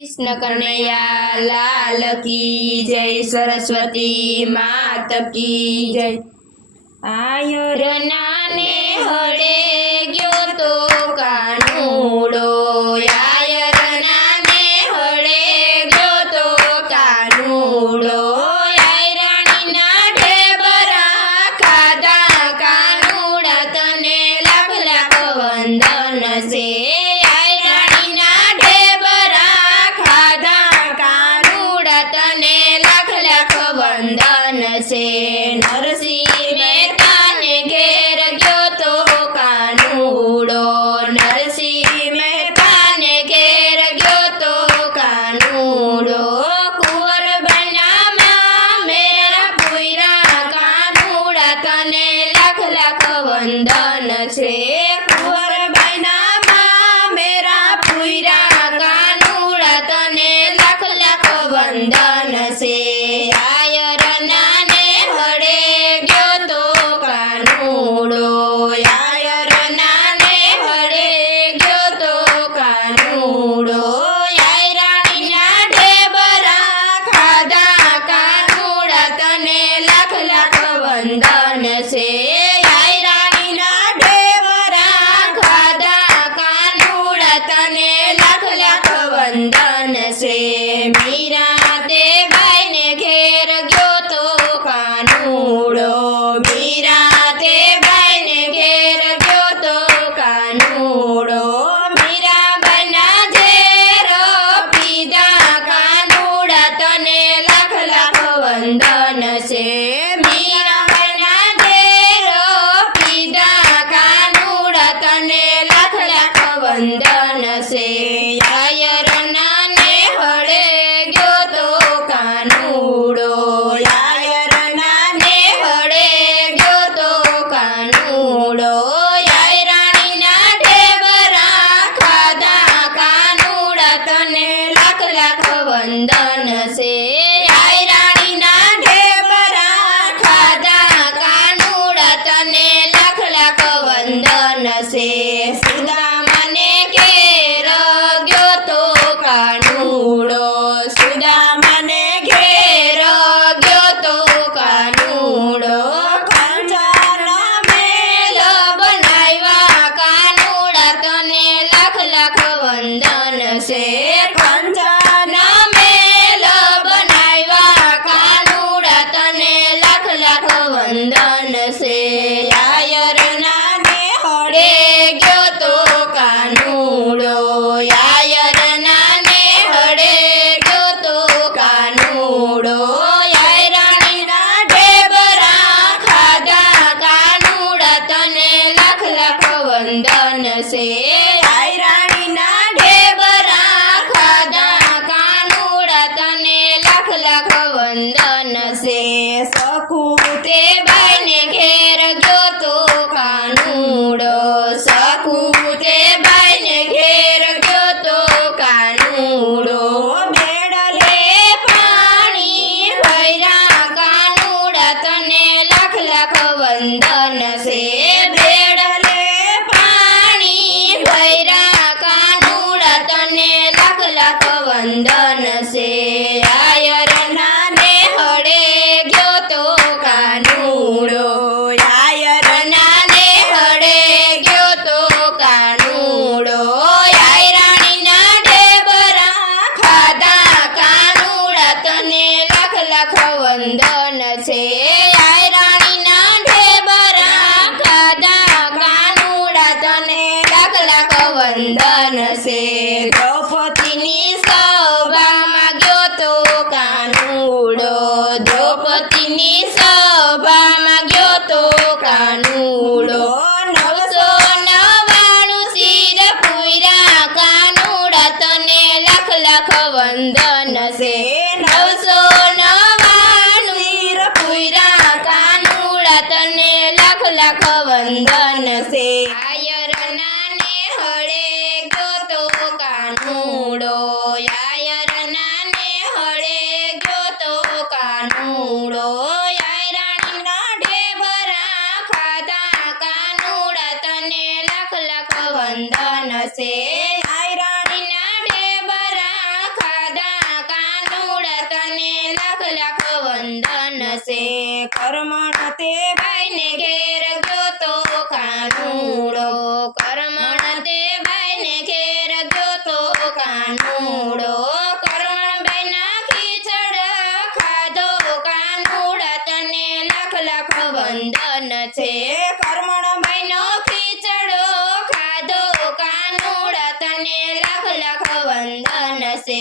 कृष्ण कन्हैया लाल की जय, सरस्वती मात की जय। आयर नाने हळे गयो तो कानूडो, आयर नाने हळे गयो तो कानूडो, आयराणी ना ढेबरा खाधा कानूडा तने लाख लाख वंदन से। नरसिंह मेहता ने घेर गयो तो कानूडो, नरसिंह मेहता ने घेर गयो तो कानूडो, कुंवर बना मां मेरा पुयरा कानूडा तने लाख लाख वंदन छे। कुंवर बना मां मेरा पुयरा कानूडा तने लाख लाख वंदन छे। वंदन से आयराणी ना ढेबरा खाधा कानूडा तने लाख लाख वंदन से। मीरा ते बाई ने घेर गयो तो कानूडो, मीरा ते बाई ने घेर गयो तो कानूडो, मीरा बना झेर पीधा कानूडा तने लाख लाख वंदन से। वंदन से आयर नाने हळे गयो तो कानूडो, आयर नाने हळे गयो तो कानूडो, आयराणी ना ढेबरा खाधा कानूडा तने लाख लाख वंदन से। आयराणी ना ढेबरा खाधा कानूडा तने लाख लाख वंदन से। सुदामाने घेर गयो तो कानूडो, कंचन मेल बनाव्या कानूडा तने लाख लाख वंदन से। कंचन मेल बनाव्या कानूडा तने लाख लाख वंदन से। आयर नाने हळे गयो तो कानूडो, आयर नाने हळे गयो तो कानूडो, आयराणी ना ढेबरा खाधा कानूडा तने लाख लाख वंदन से। आयराणी ना ढेबरा खाधा कानूडा तने लाख लाख वंदन से। सखुते बाई ने घेर गयो तो कानूडो, सखुते बाई ने घेर गयो तो कानूडो, बेडले पाणी भैरा कानूडा तने लाख लाख वंदन से। बेडले पाणी भैरा कानूडा तने लाख लाख वंदन से। आयर नाने हळे गयो तो कानूडो, आयर नाने हळे गयो तो कानूडो, आयराणी ना ढेबरा खाधा कानूडा तने लाख लाख वंदन से। आयराणी ना ढेबरा खाधा कानूडा तने लाख लाख वंदन से। द्रौपदीनी सभामां गयो तो कानूडो, द्रौपदीनी सभामां गयो तो कानूडो, 999 सिर पुयरा कानूडा तने लाख लाख वंदन से। 999 सिर पुयरा कानूडा तने लाख लाख वंदन से। आयर नाने हळे गयो तो कानूडो, आयर नाने हळे गयो तो कानूडो, आयराणी ना ढेबरा खाधा कानूडा तने लाख लाख वंदन से। आयराणी ना ढेबरा કાનુડો કરમણબાઈના ખીચડ ખાધો કાનુડા તને લાખ લાખ વંદન છે કરમણબાઈનો ખીચડો ખાધો કાનુડા તને લાખ લાખ વંદન છે